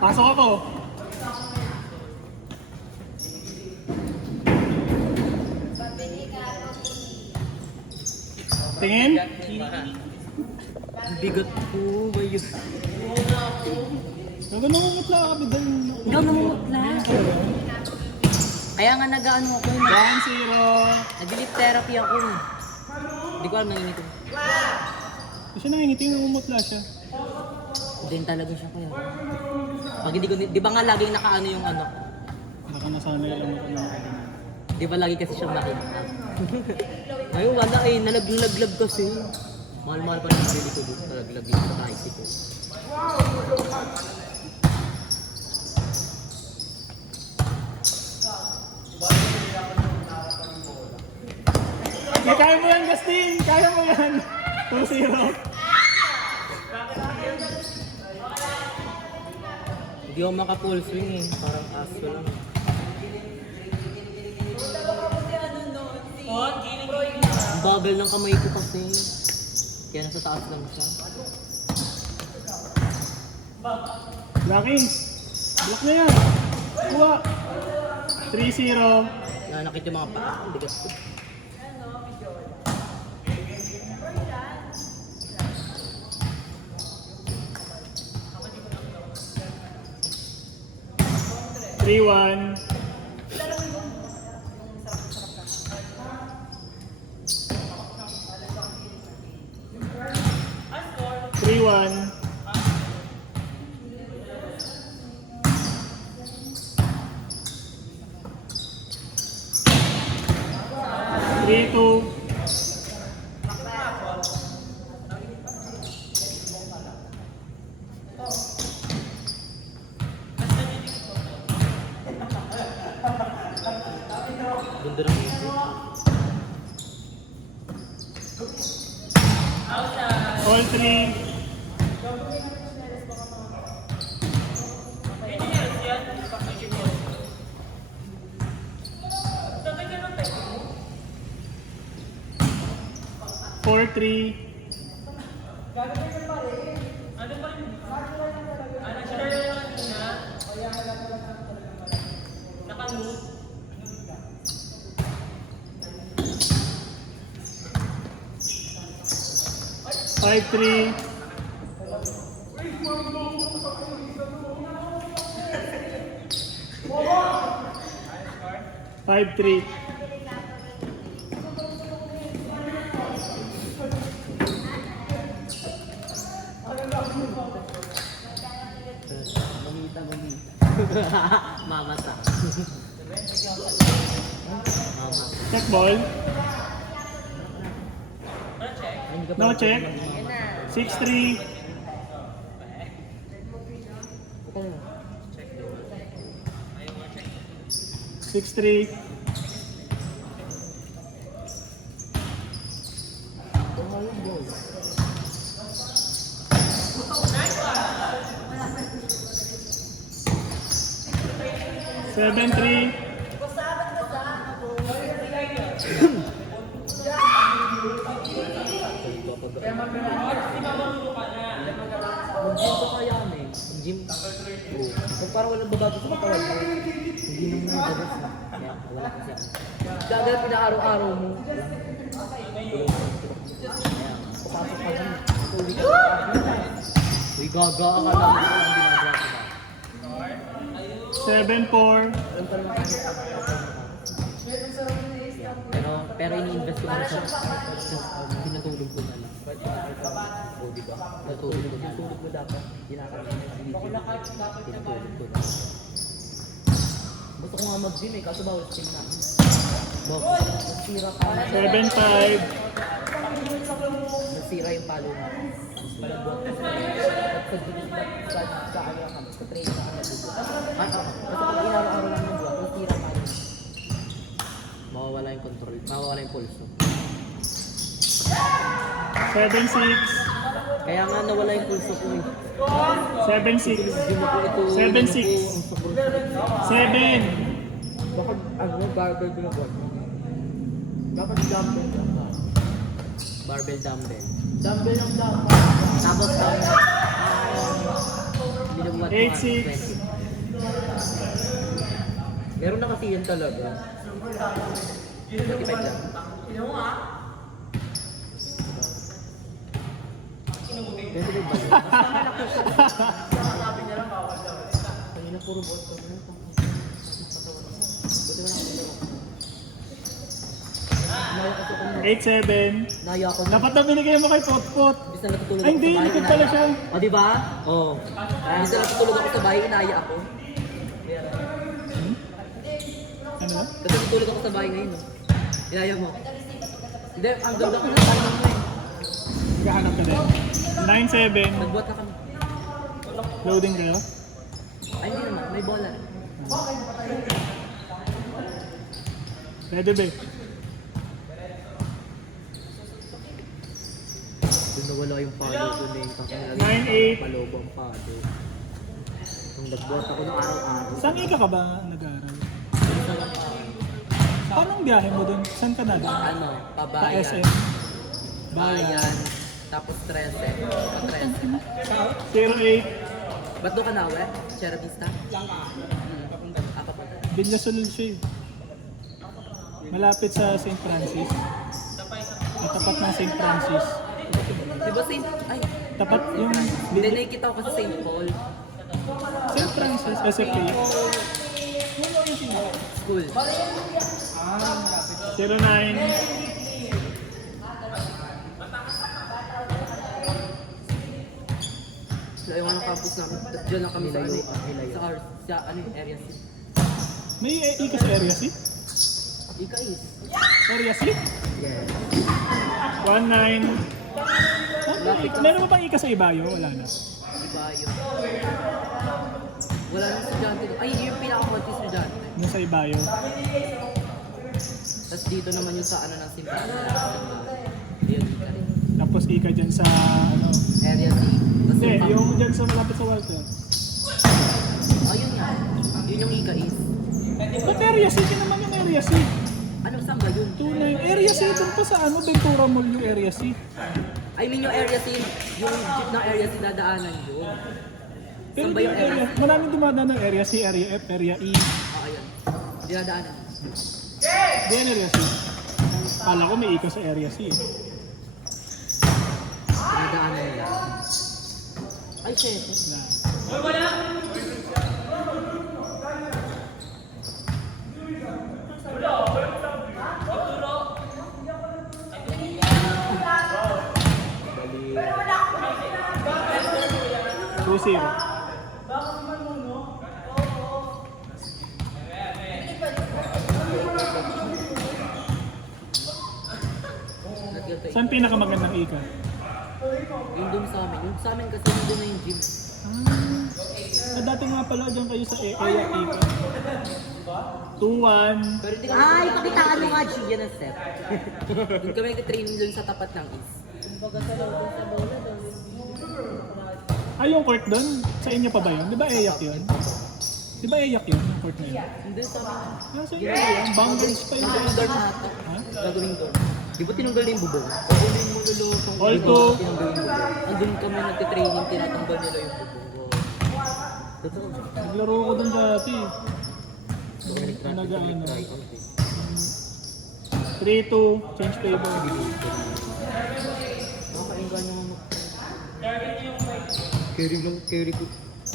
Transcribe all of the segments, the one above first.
Pasok ako. Tingin? Bigot ko, bayo. Nangungumitla ka, bidal. Ikaw namumutla. Kaya nga nag-ano ako, Ground zero. nag-delete therapy ako. Hindi ko alam nangingitim. Kasi nangingiting, namumutla siya. Din talaga siya kaya. Pag hindi ko, di ba nga laging nakaano yung ano? Baka nasanay lang ako na. Di ba lagi kasi siyang nakita? Ngayon wala eh, nalaglag kasi. Mahal-mahal pa ng sarili ko dito, nalaglag yung sa tricycle. Okay, kaya mo yan, Gastin! Kaya mo yan! 2-0. Hindi ako maka-full swing eh, parang aso lang. Ang bagal ng kamay ko kasi. Kaya nasa taas lang siya. Blocking! Block na yan! Kuha! 3-0. Nanakit yung mga paa, bigas ko. Three, 1. Three, 1. Three, 2. Ganda ng isip. All 3. Four, 3. Five, 3. Five, 3. Mamasa. Check ball. No check. 6-3. Six, 3. Seven, 3. Mag-gym ko kaya ano eh. Mag-gym. Oo. Kung parang walang babago sa katawan mo, hindi naman yung bagas na. Kaya wala kasi ako. Gagal pina-araw-araw mo. Kaya papasok ka dyan. Tuloy ka. Uy, gaga. Akala mo kung ang ginagawa ko ba? 7-4. Alam ka naman kung pero ini-invest ko na sa pinatulog ko na lang. O, diba? Natulog ko na lang. Natulog mo dapat. Pinatulog ko na. Gusto ko nga mag-gym eh, kaso bawal gym na. Bakit? Nasira ka. 7-5. Nasira yung palo na. Walang buwan ka sa kanya ka. Sa train ka ka nabubuhat. Basta pag inaraw-araw lang ng buwan, nasira palo na. Mawawala yung control, mawawala yung pulso. 7-6. Kaya nga nawala yung pulso ko eh. 7-6. Gym ako ito. 7-6. 7. Bakit ano, barbell binabuhat mo? Dapat dumbbell lang. Barbell dumbbell. Dumbbell lang dapat. Tapos binabuhat ko 8-6. kasi yun talaga. 45 lang. Ganito ba yun? Basta malaki siya. Kanina puro bot ko. Buti wala akong dalawa. Naya kasi ako na. 8-7. Naya ako na. Dapat na binigay mo kay Potpot. Bisa natutulog Ay, ako hindi. sa bahay. Likod pala siya. O, di ba? Oo. Bisa natutulog ako sa bahay, inaya ako. Ano? Kasi natutulog ako sa bahay ngayon, no? Inaya mo. Hindi, ang ganda ko na tayo mo eh. Kahanap ka din. 9-7. Nagbuhat na kami. Loading kayo. Ay, hindi naman. May bola. Ready, be. Doon nawala yung palo doon eh. Kasi 9-8. palobo ang palo. Nung nagbuhat ako ng araw-araw. Saan ka ba nag-aaral? Paano ang biyahe mo dun? Saan ka na dun? Ano? Pa Pabayan. SM. Bayan. Tapos 13. Pa 13. 08. Ba't doon ka na, we? Sierra Vista? Apa pa? Villasolul siya eh. Malapit sa St. Francis. Tapat ng St. Francis. Di ba Saint... Ay, Tapat yung hindi nakikita ko kasi Saint Paul. St. Francis, SFA. School. 09. So, yung campus namin, diyan lang kami sa ano, sa ano yung area C. May ika sa Area C? Ika is. Area C? Yeah. 19. Meron mo bang ika sa Ibayo? Wala na. Diba yun? Wala nang estudyante. Ay, yung pinaka-konti estudyante. Yung sa Ibayo. Tapos dito naman yung sa ano ng simbahan. Yun, ika rin. Tapos ika dyan sa ano. Area C. Tapos Hindi, yung yung dyan sa malapit sa Walter. ayun nga. Yun yung ika is. Ba't Area C? Yun naman yung Area C. Ano, saan ba yun? Tunay. Area C, dun pa sa ano, Ventura Mall yung Area C. I mean yung area C, yung jeep ng area C dadaanan yun. Pero Saan ba di yung yung area area, maraming dumadaan ng Area C, Area F, Area E. Ah, ayun. Dinadaanan. Di yan Area C. Kala ko may ika sa Area C. Dinadaanan nila. Ay, shit. Na. Bali. 2-0. Saan pinakamagandang ika? Yung dun sa amin. Yung sa amin kasi nandun na yung gym. Dati nga pala dyan kayo sa Area ika. 2-1. Pero hindi kami... Ay, pakitaan mo nga, Gia na step. Doon kami nag-training dun sa tapat ng is. Kumbaga sa loob sa bola doon. Ay, yung court doon? Sa inyo pa ba yun? Di ba EYAC yun? Di ba EYAC yun, yung court na yun? Hindi sa amin. Ah, sa inyo yun? Boundaries pa yun. Gagawing door na ata. Ha? Gagawing door. Di ba tinanggal na yung bubong? Gagawin mo lulutong. All Di ba two. tinanggal yung bubong? Andun kami nagtitraining, tinatanggal nila yung bubong. Totoo. Naglaro ko doon dati. So, kami Nag-ano. nag-try out eh. 3-2, change favor. Nakakainggan naman mag- Carry lang, carry ko.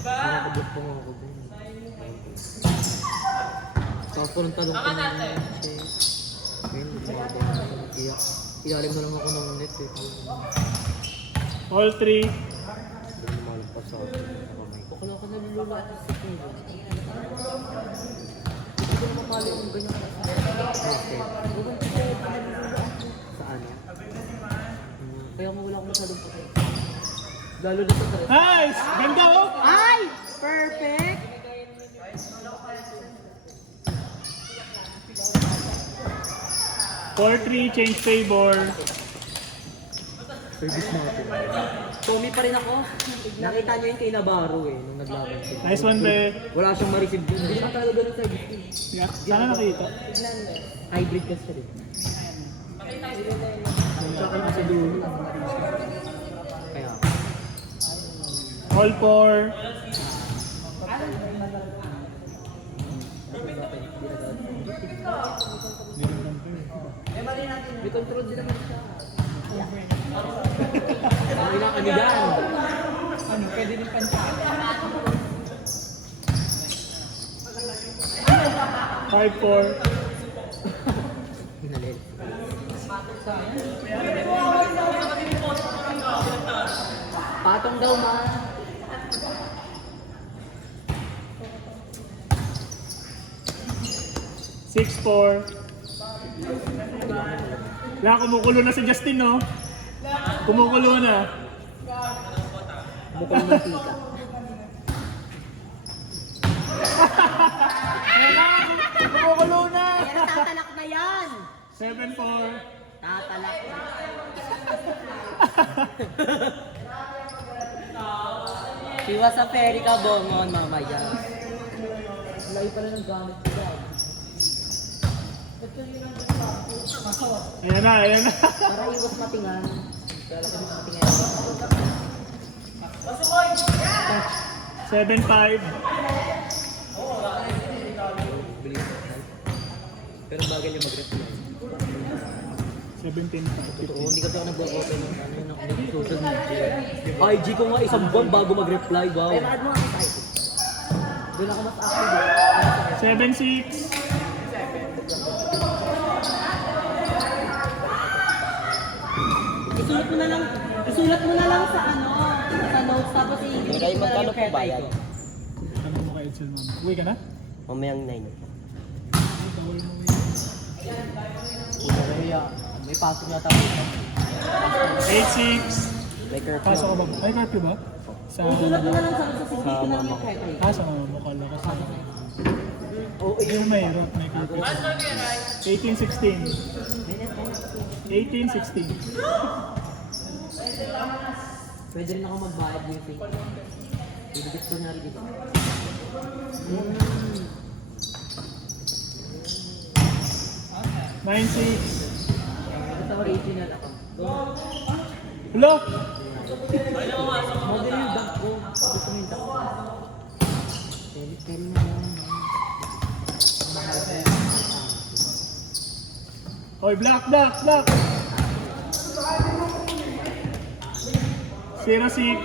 Nakakabot pa nga ako dun. Tapos parang talong ko na yun. Ayun, kaya ilalim na lang ako ng net eh. All 3. Hindi lumalagpas sa akin. Bakala ka nalulula ako sa puno. Hindi ko na mapalo yung ganyan ka. Saan yan? Kaya mo wala akong masyadong pati. Lalo na sa tres. Nice! Ganda oh! Ay! Perfect! All 3, change favor. Service natin. Tommy pa rin ako. Nakita niyo yung kay Navarro eh, nung naglaban siya. Nice one, be. Wala siyang ma-receive dun. Hindi siya talaga ganun service team. Yeah. Sana nakita. Hybrid kasi siya rin. Tsaka na sa dulo. Kaya. All 4. Hindi naman compare. May control din naman siya. Ang ilang ano yan? Ano, pwede rin pansya. 5-4. Hinalil. Patong daw man. Six, 4. Wala, kumukulo na si Justin, no? Kumukulo na. Bukol ng tika. Kumukulo na! Pero tatalak na yan! 7-4. Tatalak na. Siwa sa ferry ka, Bongon, mamaya. Lagi pala ng gamit ko ba? Ayan na, ayan na. Para iwas matingan. Kaya lang kami matingan. 7-5. Pero bagay niya mag-reply. 17-5. Oo, hindi kasi ako nag-open ng ano yun, ng social media. IG ko nga isang buwan bago mag-reply, wow. Pero ano ang excited? Doon ako mas active 7-6. Isulat mo na lang sa ano, sa notes, tapos Kaya magkano po bayad? Ano mo kay Edsel, mama? Uwi ka na? Mamayang 9. Bawal mo uwi. May pasok yata po. 8-6. May curfew. Pasok ka ba? Ay, curfew ba? Sa... isulat mo na lang sa CCTV na lang yung kahit ay. Sa mama mo kala kasi. Oo, Yun may route, may curfew. 18-16. 18-16. Pwede rin ako magbayad yung fee. Ibigit ko na rin dito. 9-6. Ito original ako. Hello? Model yung duck ko. Gusto mo yung duck ko. Tele na lang. Oy, black, black, black. 0-6.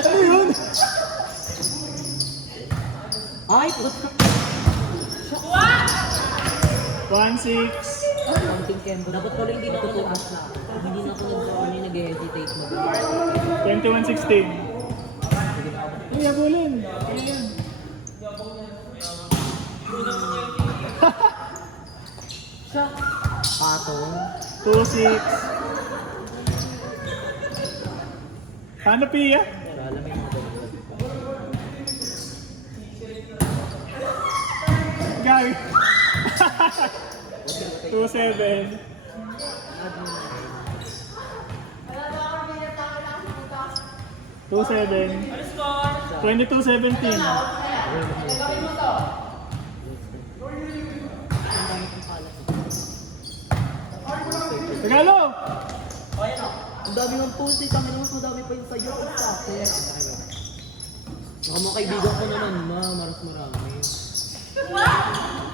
Ano yun? Ay, what the? 1-6. Counting candle. Dapat pala hindi na ako nag-ask na. Hindi na ako nag-hesitate mo. 21-16. Ay, abulin. Ayan. Patong. 2-6. Paano, Pia? Alam mo yung mga ganun. Gary. 2-7. Two seven. 22-17. Regalo! Ang dami ng post eh. Tama naman mas madami pa yung sa'yo. Ang sakit. Baka mga kaibigan ko naman, maras marami.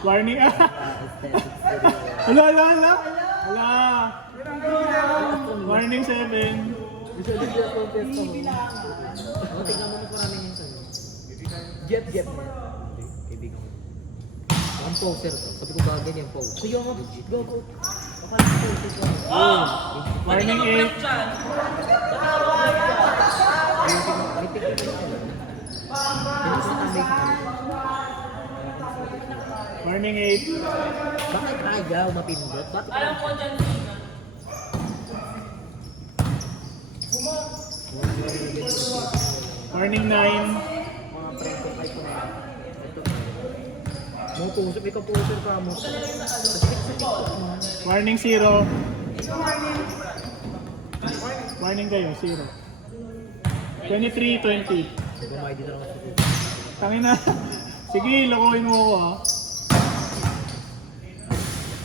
Warning. Hala, hala, hala. Hala. Warning 7. Gusto din sila contest ko. O, tignan mo mas marami yung sa'yo. Get. Kaibigan ko. Ang poster to. Sabi ko bagay niya yung poster. Sige nga, go. Akala ko poster ko. Warning 8. May tignan ko yun. Hindi ko natambay sa akin. Warning 8. Bakit ayaw mapindot? Bakit alam ko dyan. Warning 9. Mga friend ko ay kung ito. Mo poster, may ka-poster ka mo. Kasi sa TikTok mo. Warning 0. Warning kayo, 0. 23-20. Gumay dito lang ako. Tangin na. Sige, lokohin mo ako ha.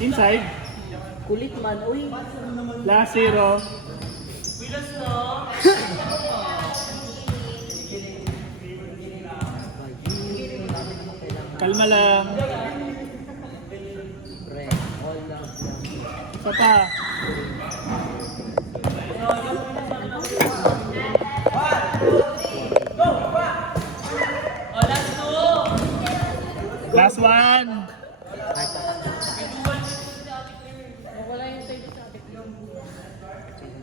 Inside. Kulit man, uy. Last zero. Kalma lang. Pre, all love lang. Isa pa. Last one.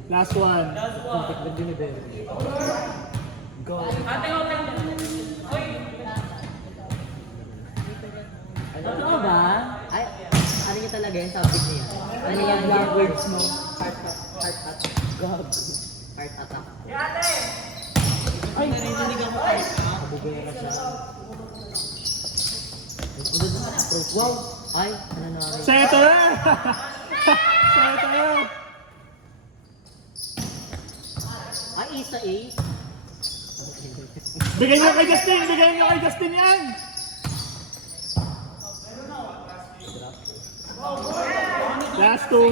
Last one. Contact lang din eh. Go. Ano ba? Ay, ano niya talaga yung subject niya? Ano yung words mo? Heart attack. God. Heart attack. Ay, narinig ako. Kabugay na siya. Ang ganda ng approach. Wow! Ay, ano na. Seto na! Seto na! Ay, isa ace. Bigay nyo kay Justin! Bigay nyo kay Justin yan! Last two.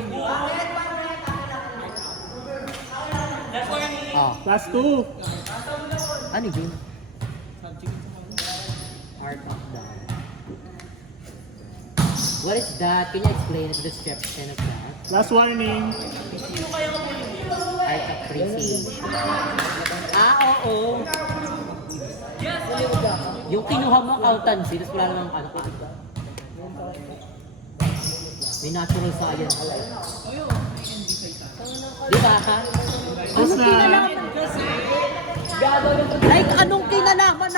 Ah, Last two. ano yun? Art of that. What is that? Can you explain the description of that? Last warning. Art of appreciation. Ah, oo. Yung kinuha mo accountancy, tapos wala namang ano. May natural science. Di ba ha? Tapos na. Like, anong kinalaman